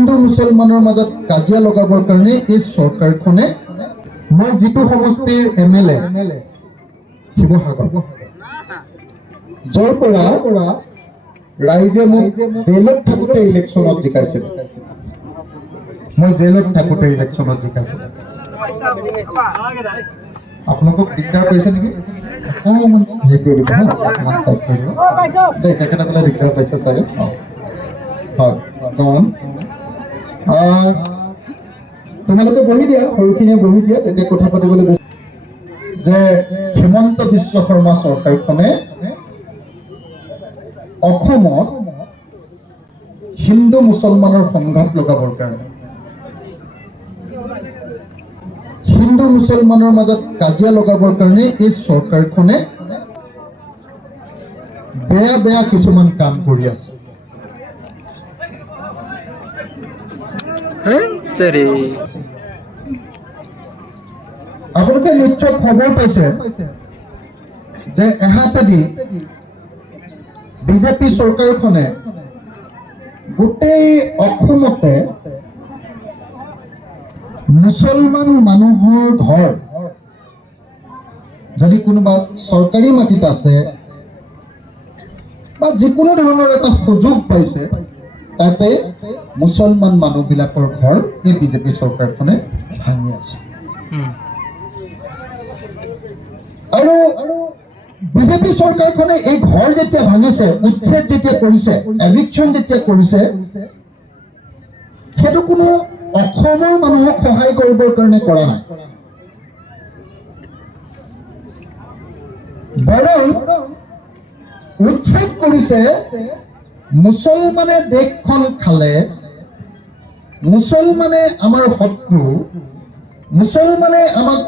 হিন্দু মুছলমানৰ মাজত কাজিয়া লগাবৰ কাৰণে এই চৰকাৰখনে মই যিটো সমষ্টিৰ MLA শিৱসাগৰ য'ৰ পৰা ৰাইজে মোক জেলত থাকোঁতে ইলেকশ্যনত জিকাইছিল মই জেলত থাকোঁতে ইলেকশ্যনত জিকাইছিল আপোনালোকক দিগদাৰ পাইছে নেকি অকণমান হেৰি কৰি দিব অকণমান চাইড কৰি দিব দেই তেখেতসকলে দিগদাৰ পাইছে চাগে হয় বৰ্তমান তোমালোকে বহি দিয়া সৰুখিনিয়ে বহি দিয়া তেতিয়া কথা পাতিবলৈ বেছি যে হিমন্ত বিশ্ব শৰ্মা চৰকাৰখনে অসমত হিন্দু মুছলমানৰ সংঘাত লগাবৰ কাৰণে হিন্দু মুছলমানৰ মাজত কাজিয়া লগাবৰ কাৰণে এই চৰকাৰখনে বেয়া বেয়া কিছুমান কাম কৰি আছে আপোনালোকে নিশ্চয় খবৰ পাইছে যে এহাতেদি বিজেপি চৰকাৰখনে গোটেই অসমতে মুছলমান মানুহৰ ঘৰ যদি কোনোবা চৰকাৰী মাটিত আছে বা যিকোনো ধৰণৰ এটা সুযোগ পাইছে তাতে মুছলমান মানুহবিলাকৰ ঘৰ এই বিজেপি চৰকাৰখনে ভাঙি আছে আৰু বিজেপি চৰকাৰখনে এই ঘৰ যেতিয়া ভাঙিছে উচ্ছেদ যেতিয়া কৰিছে এভিকশ্যন যেতিয়া কৰিছে সেইটো কোনো অসমৰ মানুহক সহায় কৰিবৰ কাৰণে কৰা নাই বৰং উচ্ছেদ কৰিছে মুছলমানে দেশখন খালে মুছলমানে আমাৰ শত্ৰু মুছলমানে আমাক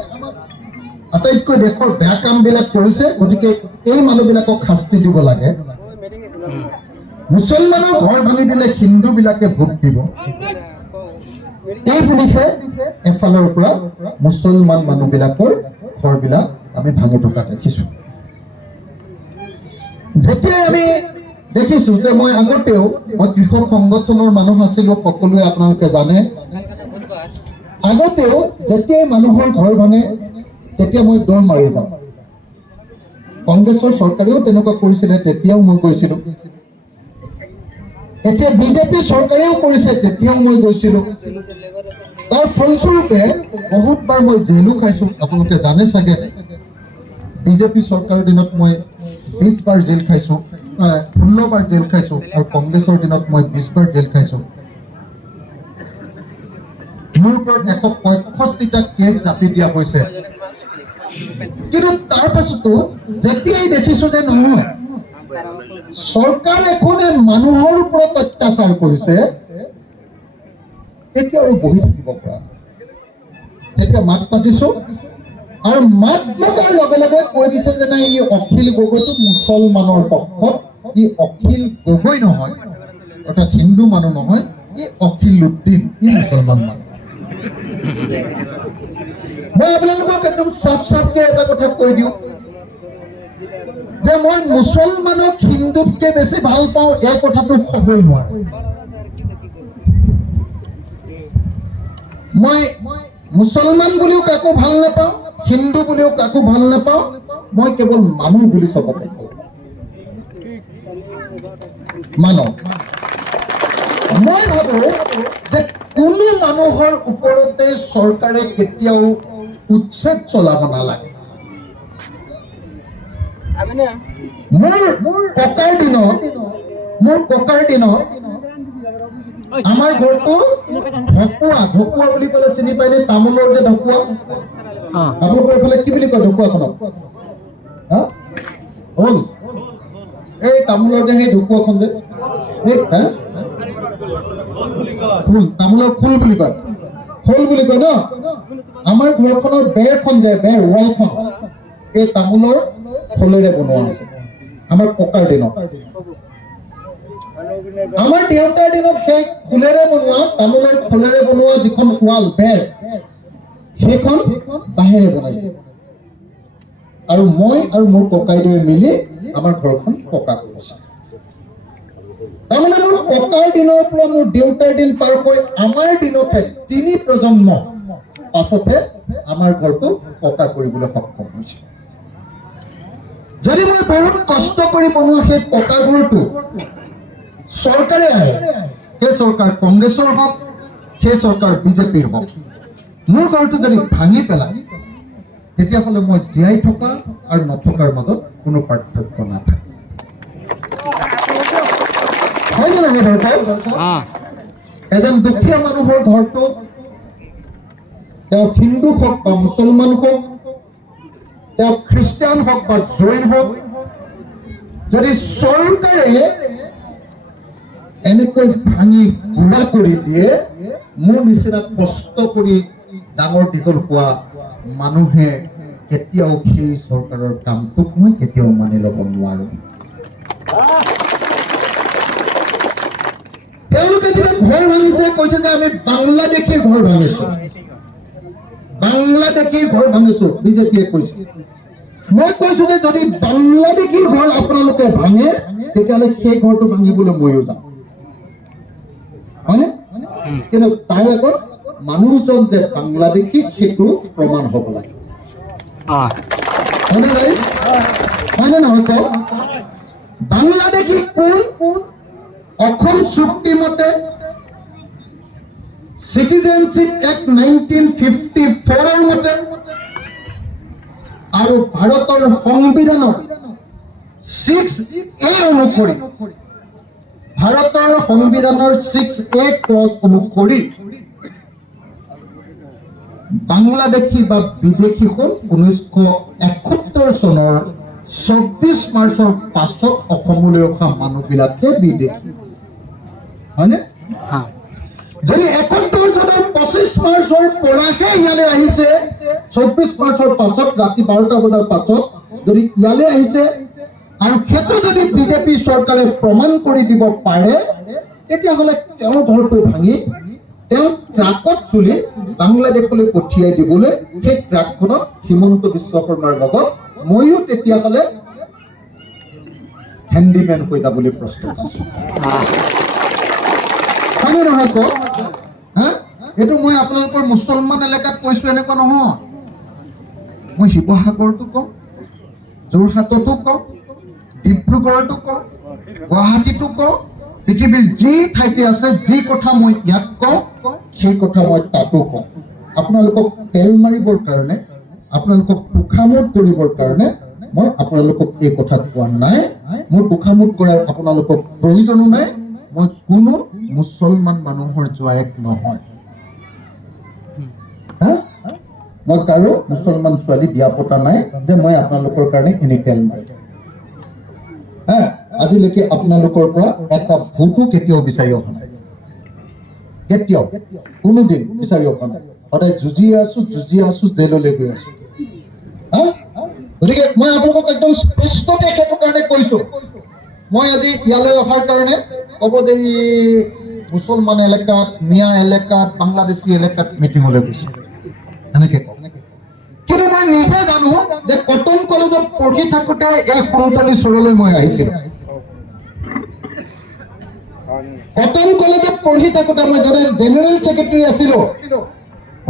আটাইতকৈ দেশৰ বেয়া কামবিলাক কৰিছে গতিকে এই মানুহবিলাকক শাস্তি দিব লাগে মুছলমানৰ ঘৰ ভাঙি দিলে হিন্দুবিলাকে ভোট দিব এই বুলিহে এফালৰ পৰা মুছলমান মানুহবিলাকৰ ঘৰবিলাক আমি ভাঙি থকা দেখিছোঁ যেতিয়া আমি দেখিছোঁ যে মই আগতেও মই কৃষক সংগঠনৰ মানুহ আছিলোঁ সকলোৱে আপোনালোকে জানে আগতেও যেতিয়াই মানুহৰ ঘৰ ভাঙে তেতিয়া মই দৌৰ মাৰি যাওঁ কংগ্ৰেছৰ চৰকাৰেও তেনেকুৱা কৰিছিলে তেতিয়াও মই গৈছিলোঁ এতিয়া বিজেপি চৰকাৰেও কৰিছে তেতিয়াও মই গৈছিলোঁ তাৰ ফলস্বৰূপে বহুতবাৰ মই জেলো খাইছোঁ আপোনালোকে জানে চাগে বিজেপি চৰকাৰৰ দিনত মই 20 বাৰ জেল খাইছোঁ 16 বাৰ জেল খাইছোঁ আৰু কংগ্ৰেছৰ দিনত মই 20 বাৰ জেল খাইছোঁ মোৰ ওপৰত 165টা কেছ জাপি দিয়া হৈছে কিন্তু তাৰ পাছতো যেতিয়াই দেখিছোঁ যে নহয় চৰকাৰ এখনে মানুহৰ ওপৰত অত্যাচাৰ কৰিছে এতিয়া আৰু বহি থাকিব পৰা নাই এতিয়া মাত মাতিছোঁ আৰু মাত মতাৰ লগে লগে কৈ দিছে যে নাই ই অখিল গগৈটো মুছলমানৰ পক্ষত ই অখিল গগৈ নহয় অৰ্থাৎ হিন্দু মানুহ নহয় ই অখিলউদ্দিন ই মুছলমান মানুহ মই আপোনালোকক একদম চাফকে এটা কথা কৈ দিওঁ যে মই মুছলমানক হিন্দুতকৈ বেছি ভাল পাওঁ এই কথাটো হ'বই নোৱাৰে মই মুছলমান বুলিও কাকো ভাল নাপাওঁ হিন্দু বুলিও কাকো ভাল নাপাওঁ মই কেৱল মানুহ বুলি চবকে ভাল পাওঁ মানৱ মই ভাবোঁ যে কোনো মানুহৰ ওপৰতে চৰকাৰে কেতিয়াও উচ্ছেদ চলাব নালাগে মোৰ ককাৰ দিনত আমাৰ ঘৰটো ঢকুৱা বুলি ক'লে চিনি পাইনে তামোলৰ যে ঢকুৱা আপোনালোকৰ এইফালে কি বুলি কয় ঢকুৱাখনক হ'ল এই তামোলৰ যে সেই ঢকুৱাখন যে ফুল তামোলৰ ফুল বুলি কয় ন আমাৰ ঘৰখনৰ বেৰখন যে বেৰ ৱালখন এই তামোলৰ ফুলেৰে বনোৱা আছে আমাৰ ককাৰ দিনত আমাৰ দেউতাৰ দিনত সেই ফুলেৰে বনোৱা তামোলৰ ফুলেৰে বনোৱা যিখন ৱাল বেৰ সেইখন বাঁহেৰে বনাইছে আৰু মই আৰু মোৰ ককাইদেৱে মিলি আমাৰ ঘৰখন পকা কৰিছে তাৰমানে মোৰ ককাৰ দিনৰ পৰা মোৰ দেউতাৰ দিন পাৰ হৈ আমাৰ দিনতহে 3 প্ৰজন্ম পাছতহে আমাৰ ঘৰটো পকা কৰিবলৈ সক্ষম হৈছে। যদি মই বহুত কষ্ট কৰি বনোৱা সেই পকা ঘৰটো চৰকাৰে আহে, সেই চৰকাৰ কংগ্ৰেছৰ হওক, সেই চৰকাৰ বিজেপিৰ হওক, মোৰ ঘৰটো যদি ভাঙি পেলায়, তেতিয়াহ'লে মই জীয়াই থকা আৰু নথকাৰ মাজত কোনো পাৰ্থক্য নাথাকে। হয়নে নহয় দৰকাৰ? এজন দুখীয়া মানুহৰ ঘৰটো তেওঁ হিন্দু হওক বা মুছলমান হওক, তেওঁ খ্ৰীষ্টিয়ান হওক বা জৈন হওক, যদি চৰকাৰে এনেকৈ ভাঙি গুড়া কৰি দিয়ে, মোৰ নিচিনা কষ্ট কৰি ডাঙৰ দীঘল হোৱা মানুহে কেতিয়াও সেই চৰকাৰৰ কামটোক মই কেতিয়াও মানি ল'ব নোৱাৰো। তেওঁলোকে যেতিয়া ঘৰ ভাঙিছে, কৈছে যে আমি বাংলাদেশীৰ ঘৰ ভাঙিছো, বাংলাদেশীৰ ঘৰ ভাঙিছো, বিজেপিয়ে কৈছে। মই কৈছো যে যদি বাংলাদেশীৰ ঘৰ আপোনালোকে ভাঙে, তেতিয়াহ'লে সেই ঘৰটো ভাঙিবলৈ ময়ো যাম, হয়নে? কিন্তু তাৰ আগত মানুহজন যে বাংলাদেশী সেইটো প্ৰমাণ হ'ব লাগে, হয়নে ৰাইজ? হয়নে নহয় কওক? বাংলাদেশী কোন? অসম চুক্তি মতে সিটিজেনশিপ এক্ট 1954 মতে আৰু ভাৰতৰ সংবিধানৰ 6A অনুসৰি, ভাৰতৰ সংবিধানৰ 6A ক্লজ অনুসৰি বাংলাদেশী বা বিদেশী হ'ল 1971 চনৰ 24 মাৰ্চৰ পাছত অসমলৈ অহা মানুহবিলাকে বিদেশী, হয়নে? যদি 71 চনৰ 25 মাৰ্চৰ পৰাহে ইয়ালৈ আহিছে, 24 মাৰ্চৰ পাছত ৰাতি 12টা বজাৰ পাছত যদি ইয়ালৈ আহিছে, আৰু সেইটো যদি বিজেপি চৰকাৰে প্ৰমাণ কৰি দিব পাৰে, তেতিয়াহ'লে তেওঁৰ ঘৰটো ভাঙি তেওঁ ট্ৰাকত তুলি বাংলাদেশলৈ পঠিয়াই দিবলৈ সেই ট্ৰাকখনত হিমন্ত বিশ্ব শৰ্মাৰ লগত ময়ো তেতিয়াহ'লে হেণ্ডিমেন হৈ যাবলৈ প্ৰস্তুত আছো, হয়নে নহয় কওক? এইটো মই আপোনালোকৰ মুছলমান এলেকাত কৈছো এনেকুৱা নহয়, মই শিৱসাগৰতো কওঁ, যোৰহাটতো কওঁ, ডিব্ৰুগড়তো কওঁ, গুৱাহাটীতো কওঁ, পৃথিৱীৰ যি ঠাইতে আছে, যি কথা মই ইয়াত কওঁ সেই কথা মই তাতো কওঁ। আপোনালোকক তেল মাৰিবৰ কাৰণে, আপোনালোকক তোষামোদ কৰিবৰ কাৰণে মই আপোনালোকক এই কথা কোৱা নাই। মোৰ তোষামোদ কৰাৰ আপোনালোকক প্ৰয়োজনো নাই। মই কোনো মুছলমান মানুহৰ জোৱায়েক নহয়, মই কাৰো মুছলমান ছোৱালী বিয়া পতা নাই যে মই আপোনালোকৰ কাৰণে এনে তেল মাৰিম। আজিলৈকে আপোনালোকৰ পৰা এটা ভোটো কেতিয়াও বিচাৰি অহা নাই, কেতিয়াও কোনোদিন বিচাৰি অহা নাই। সদায় যুঁজি আছো, জেললৈ গৈ আছো। গতিকে মই আপোনালোকক একদম স্পষ্টকে সেইটো কাৰণে কৈছো, মই আজি ইয়ালৈ অহাৰ কাৰণে ক'ব যে মুছলমান এলেকাত, মিয়া এলেকাত, বাংলাদেশী এলেকাত মিটিঙলৈ গৈছে, এনেকে কওঁ। কিন্তু মই নিজে জানো যে কটন কলেজত পঢ়ি থাকোঁতে এই সৰুতলী চৰলৈ মই আহিছিলো। কটন কলেজত পঢ়ি থাকোঁতে মই জেনেৰেল ছেক্ৰেটাৰী আছিলো।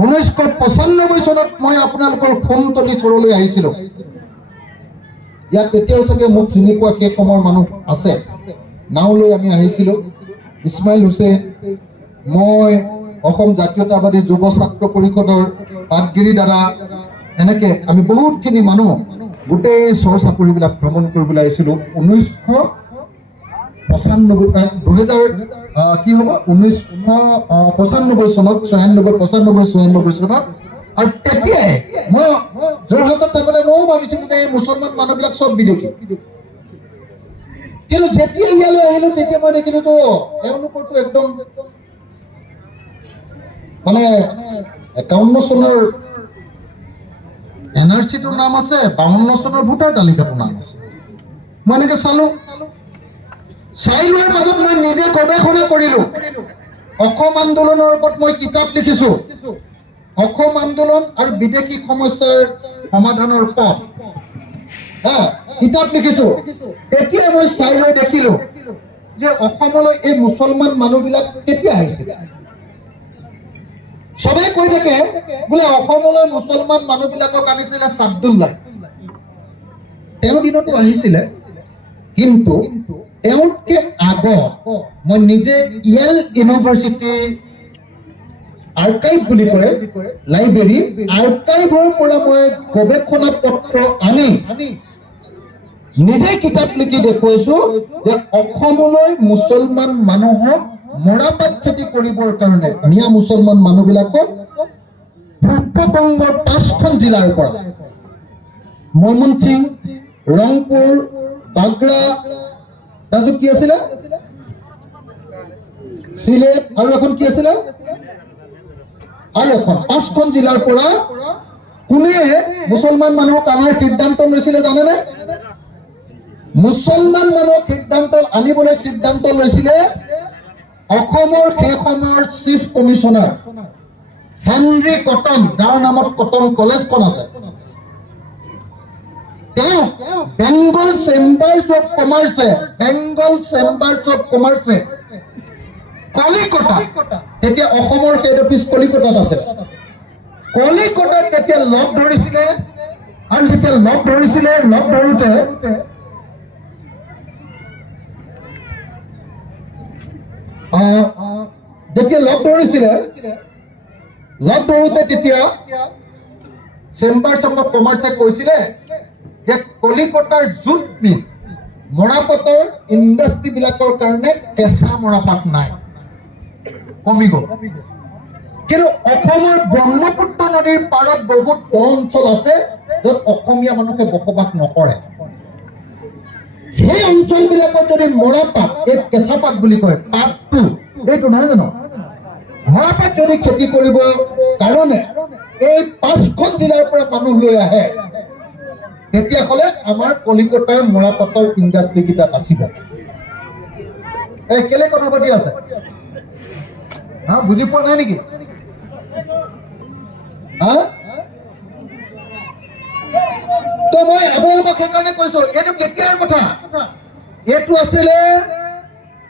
1995 চনত মই আপোনালোকৰ সোণতলী চৰলৈ আহিছিলো। ইয়াত এতিয়াও চাগে মোক চিনি পোৱা সেই কমৰ মানুহ আছে। নাও লৈ আমি আহিছিলো, ইছমাইল হুছেইন, মই, অসম জাতীয়তাবাদী যুৱ ছাত্ৰ পৰিষদৰ পাটগিৰি দাদা, এনেকে আমি বহুতখিনি মানুহ গোটেই চৰ চাপৰিবিলাক ভ্ৰমণ কৰিবলৈ আহিছিলো। 1995 চনত, 96 চনত। আৰু তেতিয়াই মই যোৰহাটত থাকোঁতে ময়ো ভাবিছিলো যে এই মুছলমান মানুহবিলাক চব বিদেশী। কিন্তু যেতিয়া ইয়ালৈ আহিলো, তেতিয়া মই দেখিলো তো এওঁলোকৰতো একদম মানে 51 চনৰ NRC-টোৰ নাম আছে, 52 চনৰ ভোটাৰ তালিকাটোৰ নাম আছে। মই এনেকে চালো, চাই লোৱাৰ মাজত মই নিজে গৱেষণা কৰিলো। অসম আন্দোলনৰ ওপৰত মই কিতাপ লিখিছো, অসম আন্দোলন আৰু বিদেশী সমস্যাৰ সমাধানৰ পথ, কিতাপ লিখিছো। তেতিয়া মই চাই লৈ দেখিলো যে অসমলৈ এই মুছলমান মানুহবিলাক কেতিয়া আহিছিল সবে কৈ থাকে বোলে অসমলৈ মুছলমান মানুহবিলাকক আনিছিলে ছাদুল্লাহ তেওঁ দিনতো আহিছিলে কিন্তু তেওঁতকে আগত মই নিজে ইয়েল ইউনিভাৰ্চিটি আৰ্কাইভ বুলি কয় লাইব্ৰেৰী আৰ্কাইভৰ পৰা মই গৱেষণা পত্ৰ আনি নিজে কিতাপ লিখি দেখুৱাইছো যে অসমলৈ মুছলমান মানুহক মৰাপাট খেতি কৰিবৰ কাৰণে মিয়া মুছলমান মানুহবিলাকক পূৰ্ব বংগৰ 5খন জিলাৰ পৰা ময়মনসিং ৰংপুৰ বাগৰা তাৰপিছত কি আছিলে সিলেট আৰু এখন কি আছিলে আৰু এখন 5খন জিলাৰ পৰা কোনে মুছলমান মানুহক আনাৰ সিদ্ধান্ত লৈছিলে জানেনে মুছলমান মানুহক সিদ্ধান্ত আনিবলৈ সিদ্ধান্ত লৈছিলে অসমৰ সেই সময়ৰ চিফ কমিশনাৰ হেনৰি কটন যাৰ নামত কটন কলেজখন আছে তেওঁ বেংগল চেম্বাৰ্ছ অফ কমাৰ্চে কলিকতা তেতিয়া অসমৰ হেড অফিচ কলিকতাত আছে কলিকতাত তেতিয়া লগ ধৰিছিলে আৰু যেতিয়া লগ ধৰোতে যেতিয়া লগ ধৰোতে তেতিয়া চেম্বাৰ্ছ অফ কমাৰ্চে কৈছিলে যে কলিকতাৰ জুট মিল মৰাপাটৰ ইণ্ডাষ্ট্ৰী বিলাকৰ কাৰণে কেঁচা মৰাপাট নাই কমি গ'ল কিন্তু অসমৰ ব্ৰহ্মপুত্ৰ নদীৰ পাৰত বহুত অঞ্চল আছে য'ত অসমীয়া মানুহে বসবাস নকৰে সেই অঞ্চলবিলাকত যদি মৰাপাট এই কেঁচা পাত বুলি কয় পাতটো এইটো নহয় জানো মৰাপাট যদি খেতি কৰিব কাৰণে এই 5খন জিলাৰ পৰা মানুহ লৈ আহে তেতিয়াহ'লে আমাৰ কলিকতাৰ মৰাপাটৰ ইণ্ডাষ্ট্ৰী কেইটা বাচিব কেলে কথা পাতি আছে বুজি পোৱা নাই নেকি তো মই আপোনালোকক সেইকাৰণে কৈছো এইটো কেতিয়াৰ কথা এইটো আছিলে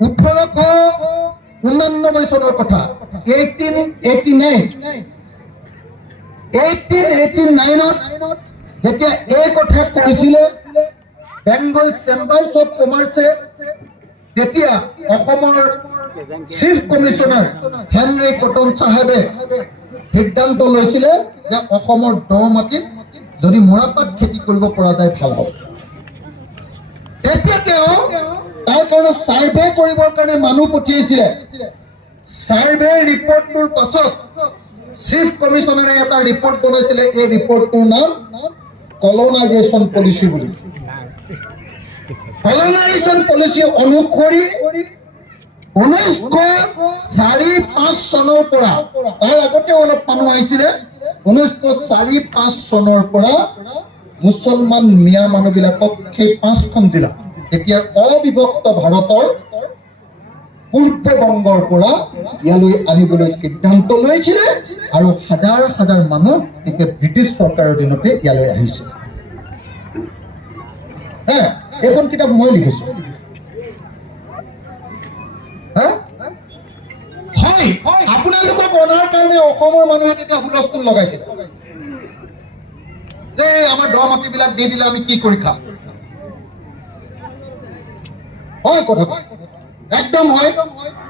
1889 চনৰ কথা 1889ত যেতিয়া এই কথা কৈছিলে বেংগল চেম্বাৰ্ছ অফ কমাৰ্চে তেতিয়া অসমৰ চিফ কমিশনাৰ হেনৰি কটন চাহেবে সিদ্ধান্ত লৈছিলে যে অসমৰ দ মাটিত যদি মৰাপাট খেতি কৰিব পৰা যায় ভাল হ'ব তেতিয়া তেওঁ তাৰ কাৰণে সাৰ্ভে কৰিবৰ কাৰণে মানুহ পঠিয়াইছিলে সাৰ্ভে ৰিপৰ্টটোৰ পাছত চিফ কমিশনাৰে এটা ৰিপৰ্ট বনাইছিলে এই ৰিপৰ্টটোৰ নাম কলোনাইজেশ্যন পলিচি বুলি কলোনাইজেশ্যন পলিচি অনুসৰি 1904-5 চনৰ পৰা তাৰ আগতে অলপ মানুহ আহিছিলে 1904-5 চনৰ পৰা মুছলমান মিয়া মানুহবিলাকক সেই 5খন জিলা এতিয়া অবিভক্ত ভাৰতৰ পূৰ্ব বংগৰ পৰা ইয়ালৈ আনিবলৈ সিদ্ধান্ত লৈছিলে আৰু হাজাৰ হাজাৰ মানুহ এতিয়া ব্ৰিটিছ চৰকাৰৰ দিনতে ইয়ালৈ আহিছে এইখন কিতাপ মই লিখিছো হয় আপোনালোকক অনাৰ কাৰণে অসমৰ মানুহে তেতিয়া হুলস্থুল লগাইছিল যে আমাৰ দ মাটিবিলাক দি দিলে আমি কি কৰি খাম হয় কথা একদম হয়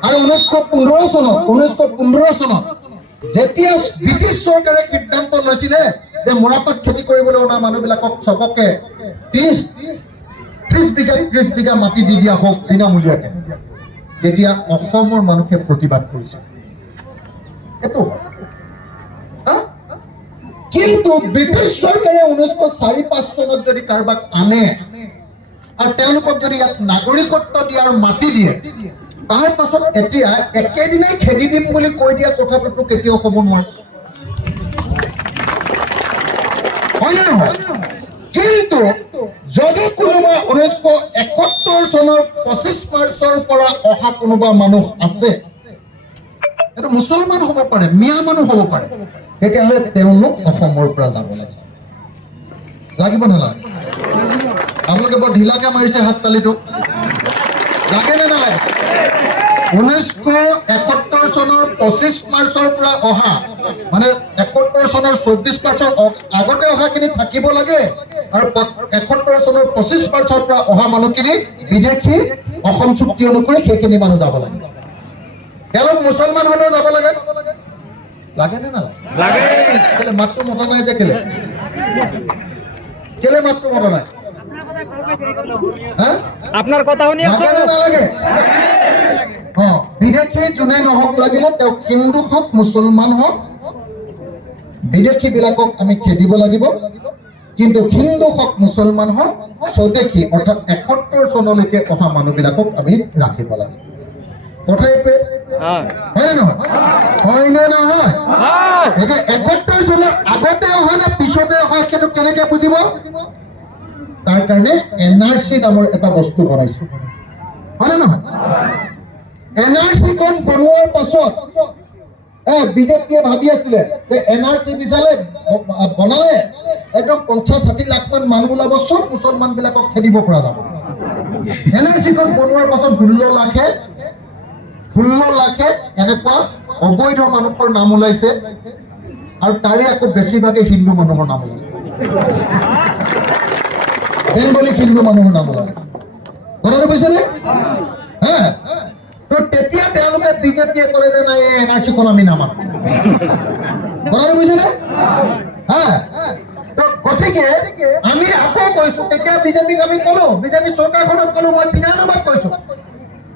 আৰু 1915 চনত যেতিয়া ব্ৰিটিছ চৰকাৰে সিদ্ধান্ত লৈছিলে যে মৰাপাট খেতি কৰিবলৈ অনা মানুহবিলাকক চবকে 30 বিঘা মাটি দি দিয়া হওক বিনামূলীয়াকৈ তেতিয়া অসমৰ মানুহে প্ৰতিবাদ কৰিছে এইটো কিন্তু ব্ৰিটিছ চৰকাৰে 1904-5 চনত যদি কাৰোবাক আনে আৰু তেওঁলোকক যদি ইয়াত নাগৰিকত্ব দিয়াৰ মাটি দিয়ে তাৰ পাছত এতিয়া একেদিনাই খেদি দিম বুলি কৈ দিয়া কথাটোতো কেতিয়াও হ'ব নোৱাৰে হয় নে নহয় কিন্তু যদি কোনোবা 1971 চনৰ 25 মাৰ্চৰ পৰা অহা কোনোবা মানুহ আছে এইটো মুছলমান হ'ব পাৰে মিয়া মানুহ হ'ব পাৰে তেতিয়াহ'লে তেওঁলোক অসমৰ পৰা যাব লাগিব নালাগে আপোনালোকে বৰ ঢিলাকে মাৰিছে হাত তালিটো লাগে নে নালাগে? 1971 চনৰ 25 মাৰ্চৰ পৰা অহা মানে 71 চনৰ 24 মাৰ্চৰ আগতে অহাখিনি থাকিব লাগে আৰু 71 চনৰ 25 মাৰ্চৰ পৰা অহা মানুহখিনি বিদেশী অসম চুক্তি অনুসৰি সেইখিনি মানুহ যাব লাগে। তেওঁলোক মুছলমান হ'লেও যাব লাগে। লাগে নে নালাগে? কেলে মাতটো মতা নাই যে কেলে? কেলে মাতটো মতা নাই? আপনার কথা শুনি আছো। লাগে নে নালাগে? বিদেশী যোনে নহওক লাগিলে তেওঁ হিন্দু হওক মুছলমান হওক বিদেশী বিলাকক আমি খেদিব লাগিব, কিন্তু হিন্দু হওক মুছলমান হওক স্বদেশী অৰ্থাৎ 71 চনলৈকে অহা মানুহবিলাকক আমি ৰাখিব লাগিব। কথা এইটোৱে হয় নে নহয়? হয় নে নহয়? এতিয়া 71 চনৰ আগতে অহা নে পিছতে অহা সেইটো কেনেকে বুজিব? তাৰ কাৰণে NRC নামৰ এটা বস্তু বনাইছে, হয় নে নহয়? NRC খন বনোৱাৰ পাছত বিজেপিয়ে ভাবি আছিলে যে NRC বনালে একদম 50-60 লাখ মান মানুহ ওলাব, চব মুছলমান বিলাকক খেদিব পৰা যাব। NRC খন বনোৱাৰ পাছত 16 লাখে এনেকুৱা অবৈধ মানুহৰ নাম ওলাইছে আৰু তাৰে আকৌ বেছিভাগে হিন্দু মানুহৰ নাম ওলাইছে, বেংগলী হিন্দু মানুহৰ নাম ওলাইছে। কথাটো বুজিছেনে? তো তেতিয়া তেওঁলোকে বিজেপিয়ে ক'লে যে নাই NRC খন আমি নামানো। কথাটো বুজিছেনে? তো গতিকে আমি আকৌ কৈছো, তেতিয়া বিজেপিক আমি ক'লো, বিজেপি চৰকাৰখনক ক'লো, মই বিধানসভাত কৈছো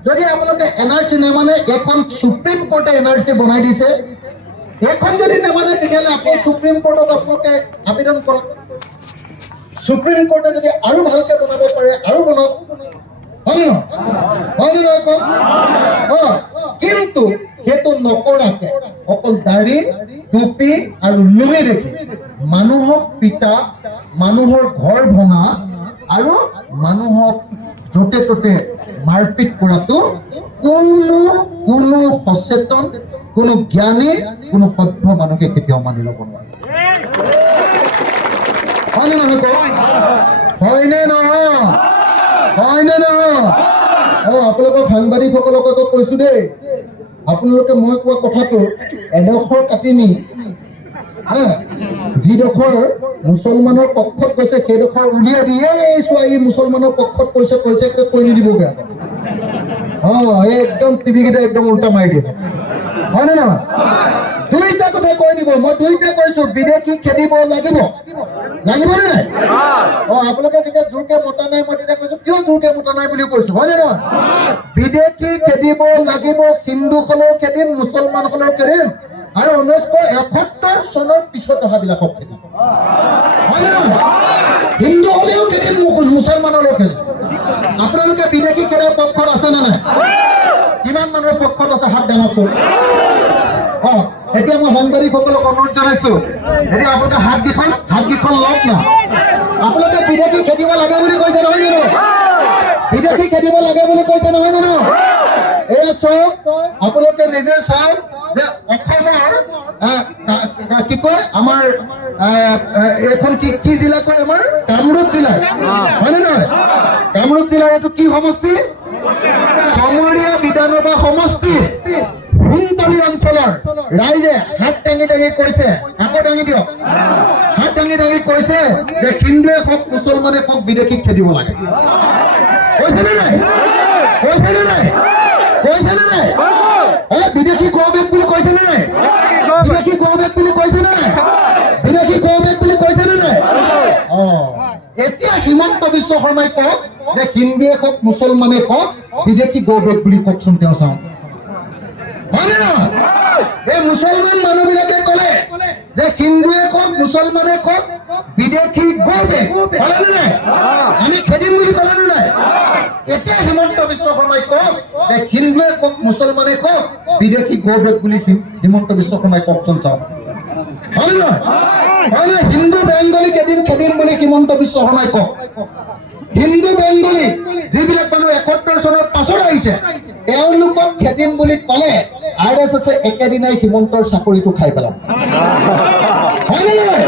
যদি আপোনালোকে NRC নামানে, এখন সুপ্ৰিম কোৰ্টে NRC বনাই দিছে, এখন যদি নামানে তেতিয়াহ'লে আকৌ সুপ্ৰিম কোৰ্টত আপোনালোকে আবেদন কৰক। সুপ্ৰিম কোৰ্টে যদি আৰু ভালকে বনাব পাৰে আৰু বনাওক, হয় নে নহয় কওক? কিন্তু সেইটো নকৰাকে অকল দাড়ি টুপি আৰু লুঙি দেখি মানুহক পিতা, মানুহৰ ঘৰ ভঙা আৰু মানুহক য'তে ত'তে মাৰপিট কৰাটো কোনো সচেতন, কোনো জ্ঞানী, কোনো সভ্য মানুহে কেতিয়াও মানি ল'ব নোৱাৰে। হয় নে নহয় কওক? হয়নে নহয়? হয়নে নহয়? আপোনালোকৰ সাংবাদিকসকলক আকৌ কৈছো দেই, আপোনালোকে মই কোৱা কথাটো এডোখৰ কাটি নি যিডোখৰ মুছলমানৰ পক্ষত কৈছে সেইডোখৰ উলিয়াই দিয়ে চোৱা ই মুছলমানৰ পক্ষত কৈছে কৈ নিদিবগৈ আকৌ। একদম টিভিকেইটা একদম উল্টা মাৰি দিয়ে, হয় নে নহয়? দুইটা কথা কৈ দিব। মই দুইটা কৈছো, বিদেশী খেদিব লাগিব, লাগিবনে নাই? আপোনালোকে যেতিয়া জোৰকে মতা নাই, মই তেতিয়া কৈছো কিয় জোৰকে মতা নাই বুলি কৈছো, হয় নে নহয়? বিদেশী খেদিব লাগিব, হিন্দু হলেও খেদিম, মুছলমান হলেও খেদিম আৰু 1971 চনৰ পিছত অহাবিলাকক খেদিম, হয় নে নহয়? হিন্দু হলেও খেদিম, মুছলমান হলেও খেদিম। আপোনালোকে বিদেশী খেদাৰ পক্ষত আছে নে নাই? কিমান মানুহৰ পক্ষত আছে হাত দাঙকচোন। এতিয়া মই সাংবাদিকসকলক অনুৰোধ জনাইছো, এতিয়া আপোনালোকে হাতকেইখন লওক না। আপোনালোকে বিদেশী খেদিব লাগে বুলি কৈছে নহয় জানো? বিদেশী খেদিব লাগে বুলি কৈছে নহয় জানো? এয়া চাওক, আপোনালোকে নিজে চাওক যে অসমৰ কি কয় আমাৰ এইখন কি জিলা কয়? আমাৰ কামৰূপ জিলা, হয় নে নহয়? কামৰূপ জিলাৰ এইটো কি সমষ্টি? চমৰীয়া বিধানসভা সমষ্টি সোণতলী অঞ্চলৰ ৰাইজে হাত দাঙি দাঙি কৈছে, আকৌ দাঙি দিয়ক, হাত দাঙি দাঙি কৈছে যে হিন্দুৱে হওক মুছলমানে হওক বিদেশীক খেদিব লাগে। কৈছে নে নাই? কৈছে নে নাই? কৈছে নে নাই? বিদেশী গৌবেগ বুলি কৈছে নে নাই? বিদেশী গৌবেগ বুলি কৈছে নে নাই? বিদেশী গৌবেগ বুলি কৈছে নে নাই? এতিয়া হিমন্ত বিশ্ব শৰ্মাই কওক যে হিন্দুৱে হওক মুছলমানে হওক বিদেশী গৌবেগ বুলি কওকচোন, তেওঁ চাওঁ, হয় নে নহয়? এই মুছলমান মানুহবিলাকে ক'লে যে হিন্দুৱে কওক মুছলমানে কওক বিদেশী গৌবেগ, ক'লে নে নাই? আমি খেদিম বুলি ক'লে নে নাই? এতিয়া হিমন্ত বিশ্ব শৰ্মাই কওক যে হিন্দুৱে কওক মুছলমানে কওক বিদেশী গৌবেগ বুলি হিমন্ত বিশ্ব শৰ্মাই কওকচোন চাওঁ, হয় নে নহয়? হয় নে? হিন্দু বেংগলীক এদিন খেদিম বুলি হিমন্ত বিশ্ব শৰ্মাই কওক। হিন্দু বেংগলী যিবিলাক মানুহ 71 চনৰ পাছত আহিছে তেওঁলোকক খেদিম বুলি ক'লে RSS একেদিনাই হিমন্তৰ চাকৰিটো খাই পেলাম, হয় নে নহয়?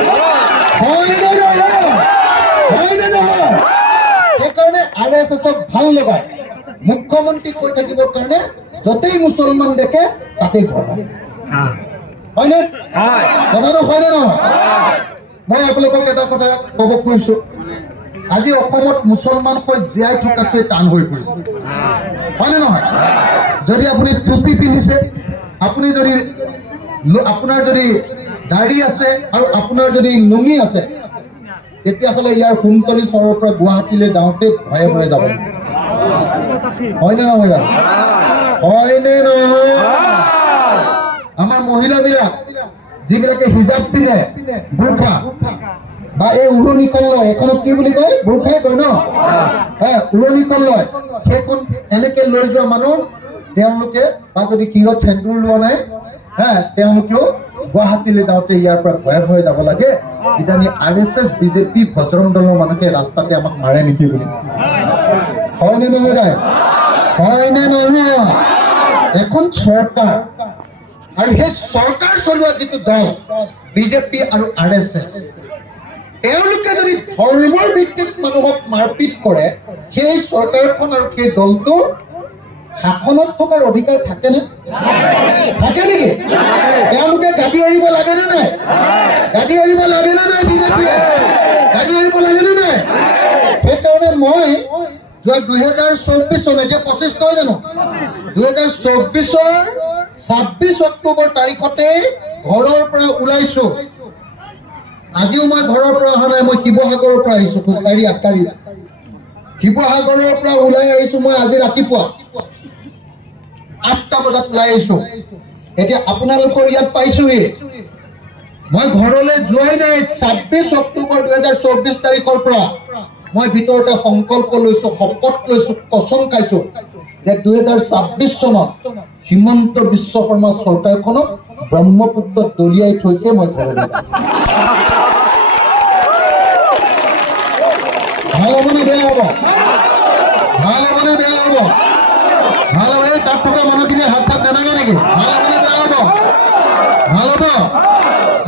হয় নে নহয়? হয় নে নহয়? সেইকাৰণে RSSক ভাল লগাই মুখ্যমন্ত্ৰী কৈ থাকিবৰ কাৰণে য'তেই মুছলমান দেখে তাতেই ঘৰ বান্ধে হয়নে কথাটো হয়নে নহয় মই আপোনালোকক এটা কথা ক'ব খুজিছো আজি অসমত মুছলমান হৈ জীয়াই থকাটোৱে টান হৈ পৰিছে হয়নে নহয় যদি আপুনি টুপি পিন্ধিছে আপুনি যদি আপোনাৰ যদি দাড়ি আছে আৰু আপোনাৰ যদি লুঙি আছে তেতিয়াহ'লে ইয়াৰ কুমতলি চৰৰ পৰা গুৱাহাটীলৈ যাওঁতে ভয়ে ভয়ে যাব হয়নে নহয় হয়নে নহয় আমাৰ মহিলাবিলাক যিবিলাকে হিজাব পিন্ধে বুৰ্খা বা এই উৰণিখন লয় এখনক কি বুলি কয় বুৰ্খাই কয় ন উৰণিখন লয় সেইখন এনেকে লৈ যোৱা মানুহ তেওঁলোকে বা যদি শিৰত সেন্দুৰ লোৱা নাই তেওঁলোকেও গুৱাহাটীলৈ যাওঁতে ইয়াৰ পৰা ভয়ে ভয়ে যাব লাগে কিজানি RSS বিজেপি বজৰং দলৰ মানুহে ৰাস্তাতে আমাক মাৰে নেকি বুলি হয়নে নহয় দাই হয়নে নহয় এখন চৰকাৰ আৰু সেই চৰকাৰ চলোৱা যিটো দল বিজেপি আৰু RSS তেওঁলোকে যদি ধৰ্মৰ ভিত্তিত মানুহক মাৰপিট কৰে সেই চৰকাৰখন আৰু সেই দলটোৰ শাসনত থকাৰ অধিকাৰ থাকেনে থাকে নেকি তেওঁলোকে গাদী এৰিব লাগেনে নাই গাদী এৰিব লাগেনে নাই বিজেপিয়ে গাদী এৰিব লাগেনে নাই সেইকাৰণে মই যোৱা 2024 চন এতিয়া 25 নহয় জানো 2024 26 অক্টোবৰ তাৰিখতে ঘৰৰ পৰা ওলাইছো আজিও মই ঘৰৰ পৰা অহা নাই মই শিৱসাগৰৰ পৰা আহিছো খোজকাঢ়ি আটকাৰি শিৱসাগৰৰ পৰা ওলাই আহিছো মই আজি ৰাতিপুৱা 8টা বজাত ওলাই আহিছো এতিয়া আপোনালোকৰ ইয়াত পাইছোহি মই ঘৰলৈ যোৱাই নাই 26 অক্টোবৰ 2024 তাৰিখৰ পৰা মই ভিতৰতে সংকল্প লৈছো শপত লৈছো কসম খাইছো যে 2026 চনত হিমন্ত বিশ্ব শৰ্মা চৰকাৰখনক ব্ৰহ্মপুত্ৰত দলিয়াই থৈকে মই ঘৰলৈ যাম ভাল হ'বনে বেয়া হ'ব ভাল হ'বনে বেয়া হ'ব ভাল হ'ব এই তাত থকা মানুহখিনি হাত চাত নেনাগে নেকি ভাল হ'বনে বেয়া হ'ব ভাল হ'ব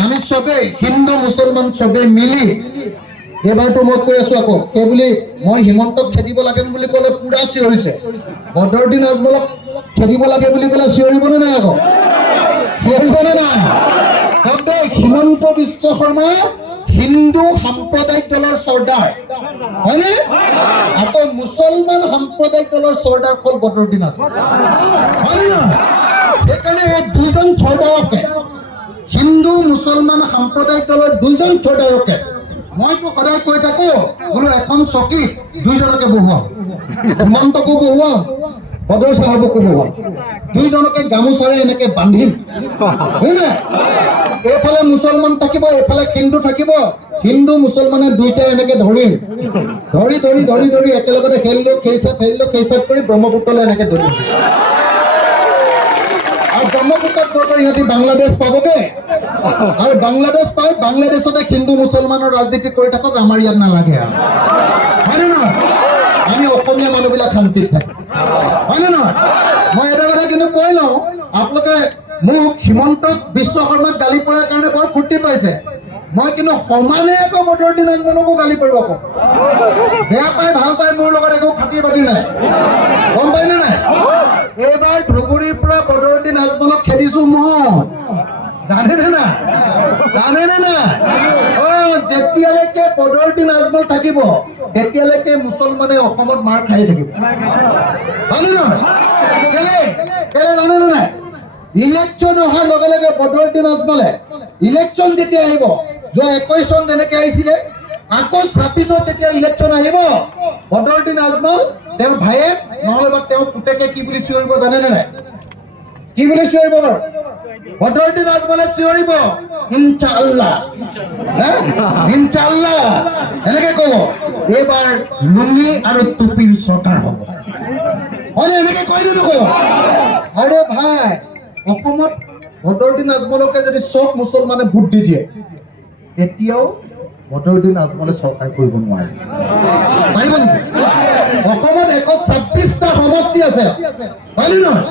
আমি চবেই হিন্দু মুছলমান চবেই মিলি এইবাৰতো মই কৈ আছো আকৌ এই বুলি মই হিমন্তক খেদিব লাগে বুলি ক'লে পুৰা চিঞৰিছে বদৰুদ্দিন আজমলক খেদিব লাগে বুলি ক'লে চিঞৰিবনে নাই আকৌ চিঞৰিবনে নাই চবেই হিমন্ত বিশ্ব শৰ্মা হিন্দু সাম্প্ৰদায়িক দলৰ চৰ্দাৰ হয়নে আকৌ মুছলমান সাম্প্ৰদায়িক দলৰ চৰ্দাৰ হ'ল বদৰুদ্দিন আজমল হয়নে নহয় সেইকাৰণে এই দুজন চৰ্দাৰকে হিন্দু মুছলমান সাম্প্ৰদায়িক দলৰ দুজন চৰ্দাৰকে মইতো সদায় কৈ থাকো বোলো এখন চকীত দুইজনকে বহুৱাম হিমন্তকো বহুৱাম বদৰ চাহাবকো বহুৱাম দুইজনকে গামোচাৰে এনেকে বান্ধিম হয়নে এইফালে মুছলমান থাকিব এইফালে হিন্দু থাকিব হিন্দু মুছলমানে দুইটাই এনেকে ধৰিম ধৰি ধৰি ধৰি ধৰি একেলগতে খেলিলো খেইচাত কৰি ব্ৰহ্মপুত্ৰলৈ এনেকে ধৰিম আৰু ব্ৰহ্মপুত্ৰত গৈ ইহঁতি বাংলাদেশ পাবগে আৰু বাংলাদেশ পাই বাংলাদেশতে হিন্দু মুছলমানৰ ৰাজনীতি কৰি থাকক আমাৰ ইয়াত নালাগে আৰু হয়নে নহয় আমি অসমীয়া মানুহবিলাক শান্তিত থাকিম হয়নে নহয় মই এটা কথা কিন্তু কৈ লওঁ আপোনালোকে মোক হিমন্ত বিশ্ব শৰ্মাক গালি পৰাৰ কাৰণে বৰ ফূৰ্তি পাইছে মই কিন্তু সমানে আকৌ বদৰুদ্দিন আজমলকো গালি পাৰিব আকৌ বেয়া পাই ভাল পাই মোৰ লগত একো খাতি বাতি নাই গম পাইনে নাই এইবাৰ ধুবুৰীৰ পৰা বদৰুদ্দিন আজমলক খেদিছো মই জানেনে নাই যেতিয়ালৈকে বদৰুদ্দিন আজমল থাকিব তেতিয়ালৈকে মুছলমানে অসমত মাৰ খাই থাকিব হয়নে নহয় কেলে জানেনে নাই ইলেকশ্যন অহাৰ লগে লগে বদৰুদ্দিন আজমলে ইলেকশ্যন যেতিয়া আহিব যোৱা 21 চন যেনেকে আহিছিলে আকৌ 26ত যেতিয়া ইলেকশ্যন আহিব বদৰুদ্দিন আজমল তেওঁৰ ভায়েক নহ'লে বা তেওঁৰ পুতেকে কি বুলি চিঞৰিব জানেনে নাই কি বুলি চিঞৰিব বাৰু বদৰুদ্দিন আজমলে চিঞৰিব ইনশাআল্লাহ ইনশাআল্লাহ এনেকে ক'ব এইবাৰ লুঙি আৰু টুপিৰ চৰকাৰ হ'ব হয়নে এনেকে কৈ দিলো ক'ব আৰে ভাই অসমত বদৰুদ্দিন আজমলকে যদি চব মুছলমানে ভোট দি দিয়ে এতিয়াও বদৰুদ্দিন আজমলে চৰকাৰ কৰিব নোৱাৰে পাৰিব নেকি অসমত 126টা সমষ্টি আছে হয়নে নহয়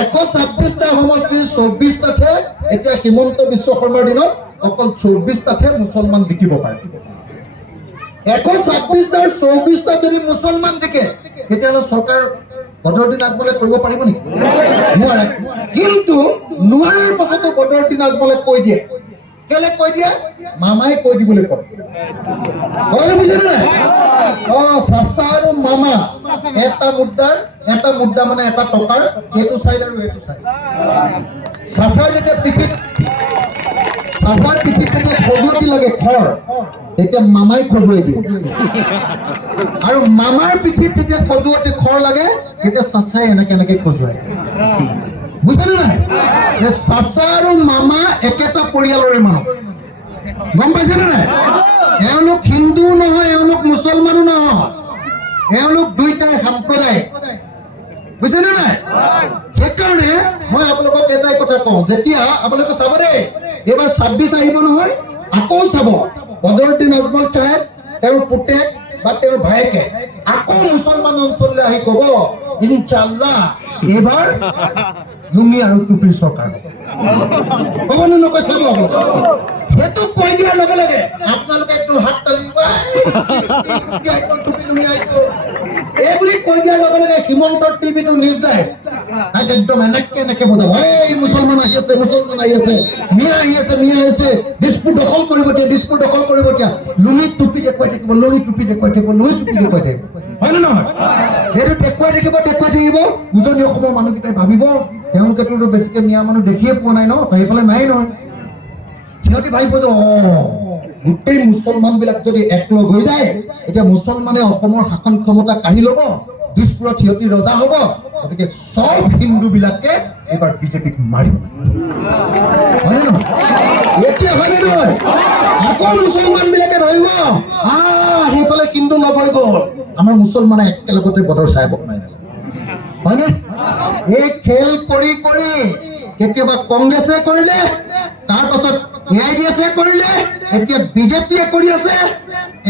126টা সমষ্টিৰ 24টাতহে এতিয়া হিমন্ত বিশ্ব শৰ্মাৰ দিনত অকল 24টাতহে মুছলমান জিকিব পাৰে 126টাৰ 24টা যদি মুছলমান জিকে তেতিয়াহ'লে চৰকাৰ বদৰুদ্দিন আজমলে কৰিব পাৰিব নেকি? নোৱাৰে। কিন্তু নোৱাৰাৰ পাছতো বদৰুদ্দিন আজমলে কৈ দিয়ে। কেলে কৈ দিয়ে? মামাই কৈ দিবলৈ কয়। কথাটো বুজিছেনে নাই? চাচা আৰু মামা এটা মুদ্ৰা মানে এটা টকাৰ এইটো চাইড আৰু এইটো চাইড। চাচাৰ পিঠিত যেতিয়া খজুৱতি লাগে খৰ, তেতিয়া মামাই খজুৱাই দিয়ে। আৰু মামাৰ পিঠিত যেতিয়া খজুৱতি খৰ লাগে, তেতিয়া চাচাই এনেকে খজুৱাই দিয়ে। বুজিছেনে নাই? চাচা আৰু মামা একেটা পৰিয়ালৰে মানুহ। গম পাইছেনে নাই? এওঁলোক হিন্দুও নহয়, এওঁলোক মুছলমানো নহয়, এওঁলোক দুইটাই সাম্প্ৰদায়িক। বুজিছেনে নাই? সেইকাৰণে মই আপোনালোকক এটাই কথা কওঁ, যেতিয়া আপোনালোকে চাব দেই, এইবাৰ 26 আহিব নহয়, আকৌ চাব বদৰুদ্দিন আজমল চাহেব, তেওঁৰ পুতেক বা তেওঁৰ ভায়েকে আকৌ মুছলমান অঞ্চললৈ আহি ক'ব, ইনশাআল্লাহ এইবাৰ লুঙি আৰু টুপিৰ চৰকাৰ ক'ব নে নকয়? চাব সেইটো কৈ দিয়াৰ লগে লগে আপোনালোকে একদম হাত তালি এই বুলি কৈ দিয়াৰ লগে লগে হিমন্তৰ টিভিটো নিউজ যায়, একদম এনেকে বজাব, এই মুছলমান আহি আছে, মিয়া আহি আছে, দিছপুৰ দখল কৰিব দিয়া, লুঙি টুপি দেখুৱাই থাকিব, হয় নে নহয়? সেইটো দেখুৱাই থাকিব। উজনি অসমৰ মানুহকেইটাই ভাবিব তেওঁলোকেতো বেছিকে মিয়া মানুহ দেখিয়ে পোৱা নাই ন, সেইফালে নাই নহয়। সিহঁতি ভাবিব যে গোটেই মুছলমান বিলাক যদি একলগ হৈ যায়, এতিয়া মুছলমানে অসমৰ শাসন ক্ষমতা কাঢ়ি ল'ব, দিছপুৰত সিহঁতি ৰজা হ'ব। গতিকে চব হিন্দু বিলাকে এইবাৰ বিজেপিক মাৰিব লাগে। হয়নে নহয়? এতিয়া হয়নে নহয়? আকৌ মুছলমান বিলাকে ভাবিব সেইফালে হিন্দু লগ হৈ গ'ল, আমাৰ মুছলমানে একেলগতে বদৰ চাহেবক মাৰিব লাগে। হয়নে? এই খেল কৰি কেতিয়াবা কংগ্ৰেছে কৰিলে, তাৰ পাছত AIDF কৰিলে, এতিয়া বিজেপিয়ে কৰি আছে।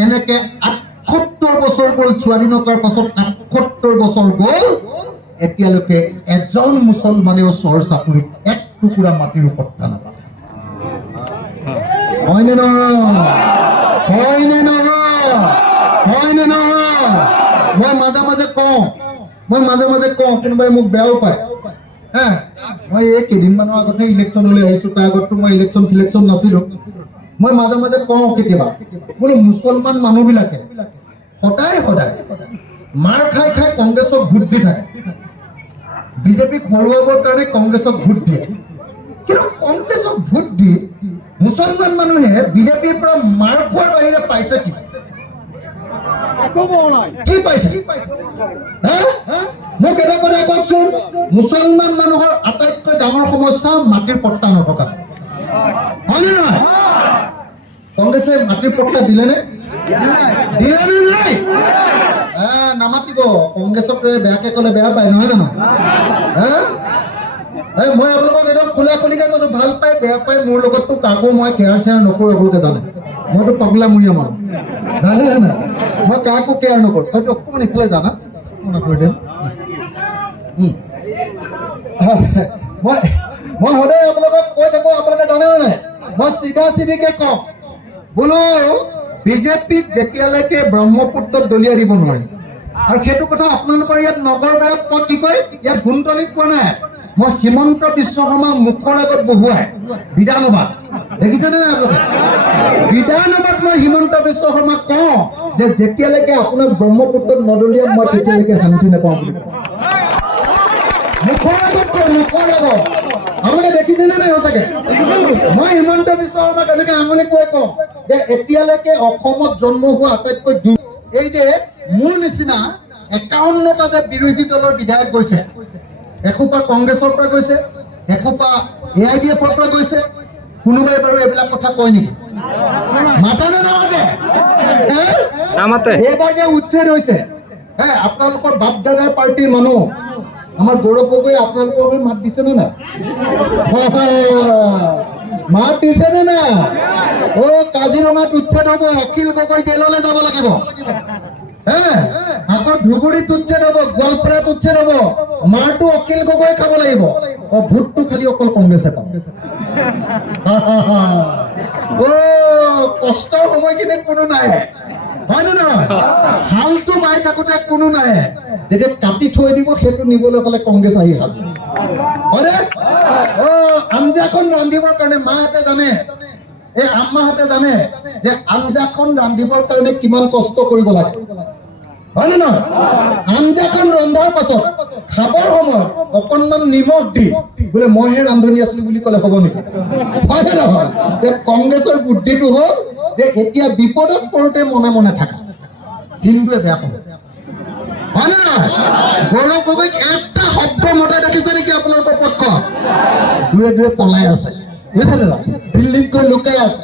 এনেকে 78 বছৰ গ'ল, স্বাধীনতাৰ পাছত 78 বছৰ গ'ল, এতিয়ালৈকে এজন মুছলমানেও চৰ চাপৰিত এক টুকুৰা মাটিৰ উপত্তা নাপালে। হয়নে নহয়? মই মাজে মাজে কওঁ, কোনোবাই মোক বেয়াও পায়। মই এই কেইদিনমানৰ আগতহে ইলেকশ্যনলৈ আহিছোঁ, তাৰ আগততো মই ইলেকশ্যন নাছিলোঁ। মই মাজে মাজে কওঁ কেতিয়াবা, বোলো মুছলমান মানুহবিলাকে সদায় মাৰ খাই কংগ্ৰেছক ভোট দি থাকে, বিজেপিক হৰুৱাবৰ কাৰণে কংগ্ৰেছক ভোট দিয়ে। কিন্তু কংগ্ৰেছক ভোট দি মুছলমান মানুহে বিজেপিৰ পৰা মাৰ খোৱাৰ বাহিৰে পাইছে কি? কি পাইছে? মোক এটা কথা কওকচোন, মুছলমান মানুহৰ আটাইতকৈ ডাঙৰ সমস্যা মাটিৰ পট্টা নথকা। হয়নে নহয়? কংগ্ৰেছে মাটিৰ পট্টা দিলেনে নাই? নামাতিব, কংগ্ৰেছক বেয়াকে ক'লে বেয়া পায়, নহয় জানো? মই আপোনালোকক একদম খোলাখুলিকে কৈছো, ভাল পাই বেয়া পাই মোৰ লগততো কাকো মই কেয়াৰ চেয়াৰ নকৰোঁ, আপোনালোকে জানে। মইতো পগলা মুৰীয়া মানুহ, জানে নাই? মই কাকো কেয়াৰ নকৰোঁ। তই অকণমান ইফালে জানা মই সদায় আপোনালোকক কৈ থাকোঁ, আপোনালোকে জানে নাই? মই চিধাকে কওঁ, বোলো বিজেপিক যেতিয়ালৈকে ব্ৰহ্মপুত্ৰত দলিয়াই দিব নোৱাৰি, আৰু সেইটো কথা আপোনালোকৰ ইয়াত নগৰবায়ত মই কি কয়, ইয়াত গুণতলিত পোৱা নাই, মই হিমন্ত বিশ্ব শৰ্মা মুখৰ আগত বহুৱাই বিধানসভাত দেখিছেনে নাই আপোনালোকে? বিধানসভাত মই হিমন্ত বিশ্ব শৰ্মাক কওঁ যে যেতিয়ালৈকে আপোনাক ব্ৰহ্মপুত্ৰত নদলিয়াম মই তেতিয়ালৈকে শান্তি নাপাওঁ বুলি কওঁ। মুখৰ আগত আপোনালোকে দেখিছেনে নাই? সঁচাকে মই হিমন্ত বিশ্ব শৰ্মাক এনেকে আঙুলি কৈ কওঁ যে এতিয়ালৈকে অসমত জন্ম হোৱা আটাইতকৈ এই যে মোৰ নিচিনা 51টা যে বিৰোধী দলৰ বিধায়ক গৈছে, এসোপা কংগ্ৰেছৰ পৰা গৈছে, এসোপা AIDFৰ পৰা গৈছে, কোনোবাই বাৰু এইবিলাক কথা কয় নেকি? মাতে নে নামাতে? এইবাৰ যে উচ্ছেদ হৈছে, আপোনালোকৰ বাপ দাদাৰ পাৰ্টিৰ মানুহ আমাৰ গৌৰৱ গগৈ আপোনালোকৰ হৈ মাত দিছেনে নাই? মাত দিছেনে নাই? কাজিৰঙাত উচ্ছেদ হ'ব, অখিল গগৈ জেললৈ যাব লাগিব। আকৌ ধুবুৰীত উচ্ছেদ হ'ব, গোৱালপাৰাত উচ্ছেদ হ'ব, মাৰটো অখিল গগৈ খাব লাগিব। ভোটটো খালি অকল কংগ্ৰেছে পাব। কষ্টৰ সময়খিনিত কোনো নাই। হয় নে নহয়? হালটো বাই থাকোঁতে কোনো নাই, যেতিয়া কাটি থৈ দিব সেইটো নিবলৈ হ'লে কংগ্ৰেছ আহি সাজে। হয়নে? আঞ্জাখন ৰান্ধিবৰ কাৰণে মাহঁতে জানে, এই আম্মাহঁতে জানে যে আঞ্জাখন ৰান্ধিবৰ কাৰণে কিমান কষ্ট কৰিব লাগে। হয় নে নহয়? আঞ্জাখন ৰন্ধাৰ পাছত খাবৰ সময়ত অকণমান নিমখ দি বোলে মইহে ৰান্ধনি আছিলো বুলি ক'লে হ'ব নেকি? হয় নে নহয়? কংগ্ৰেছৰ বুদ্ধিটো হ'ল যে এতিয়া বিপদত পৰোঁতে মনে মনে থাকা, হিন্দুৱে বেয়া পাব। হয় নে নহয়? গৌৰৱ গগৈক এটা শব্দ মতাই দেখিছে নেকি আপোনালোকৰ পক্ষত? দূৰে দূৰে পলাই আছে, বুজিছে নে নাই? দিল্লীত গৈ লুকাই আছে,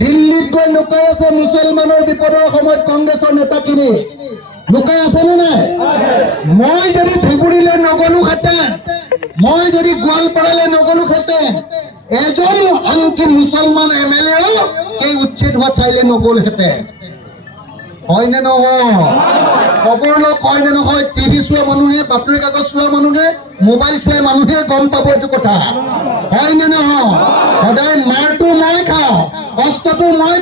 দিল্লীত গৈ লুকাই আছে মুছলমানৰ বিপদৰ সময়ত কংগ্ৰেছৰ নেতাখিনি লুকাই আছে নে নাই? মই যদি ধুবুৰীলৈ নগলোহেঁতেন, মই যদি গোৱালপাৰালৈ নগলোহেঁতেন, এজন আনকি মুছলমান MLA এই উচ্ছেদ হোৱা ঠাইলৈ নগ'লহেঁতেন। হয় নে নহয়? খবৰ লওক, হয় নে নহয়? টিভি চোৱা মানুহে, বাতৰি কাগজ চোৱা মানুহে, মোবাইল চোৱা মানুহে গম পাব এইটো কথা। হয় নে নহয়? সদায় মাৰটো মই খাওঁ, কষ্টটো মই